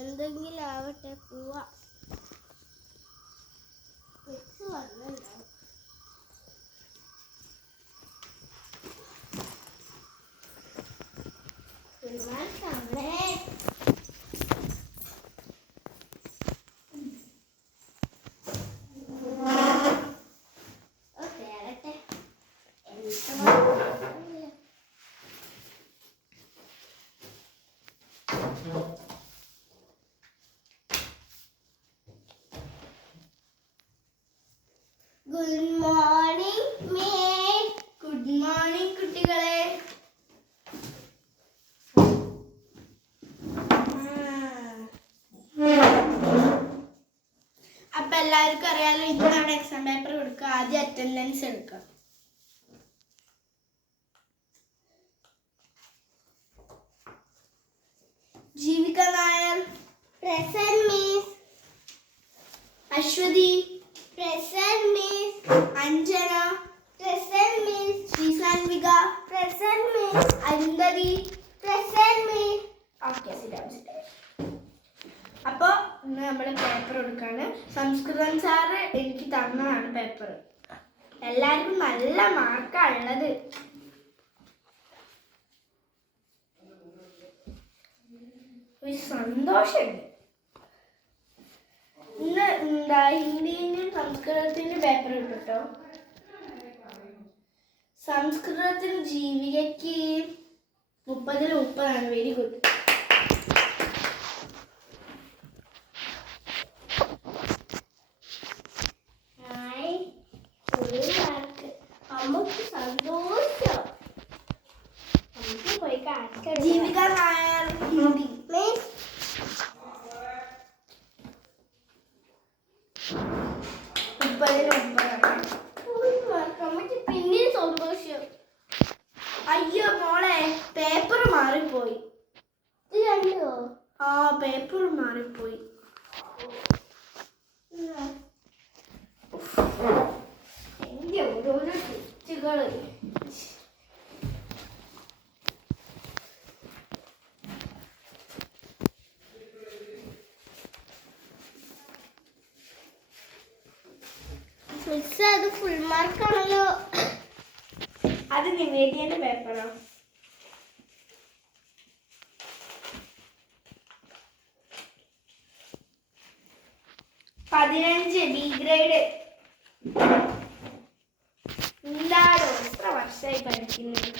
എന്തെങ്കിലും ആവട്ടെ, പോവാ. വന്നല്ലോ. Good morning miss. Good morning കുട്ടികളെ. അപ്പൊ എല്ലാവർക്കും അറിയാലോ, ഇന്ന് അവിടെ എക്സാം പേപ്പർ കൊടുക്കുക. ആദ്യം അറ്റൻഡൻസ് എടുക്കുക. Jeevika Nair present miss. Aswathy present miss. Anjana present miss. Srisanvika present miss. Arundhati present miss. Okay, sit down. അപ്പോൾ ഇന്ന് നമ്മൾ പേപ്പർ കൊടുക്കാണ്. സംസ്കൃതം സാറ് എനിക്ക് തന്നതാണ് പേപ്പർ. എല്ലാവർക്കും നല്ല മാർക്കാണ് ഉള്ളത്. ഒരു സന്തോഷമുണ്ട്. ഇന്ന് എന്താ ഹിന്ദിന്റെയും സംസ്കൃതത്തിന്റെയും പേപ്പർ കിട്ടോ. സംസ്കൃതത്തിന് ജീവികയ്ക്ക് 30-ൽ 30. Very good. നമുക്ക് സന്തോഷം. നമുക്ക് പോയി കാണിക്കാം. ജീവിക നായർ ഹിന്ദി പ്ലീസ്. പിന്നെ സന്തോഷം. അയ്യോ മോളെ, പേപ്പർ മാറിപ്പോയി. ആ പേപ്പർ മാറിപ്പോയി. എന്റെ ഓരോരോ തെറ്റുകള്. അത് ഫുൾ മാർക്കാണല്ലോ. അത് നിവേദ്യന്റെ പേപ്പറോ? പതിനഞ്ച് ബി ഗ്രേഡ്. എന്താണോ എത്ര വർഷമായി പഠിക്കുന്നത്?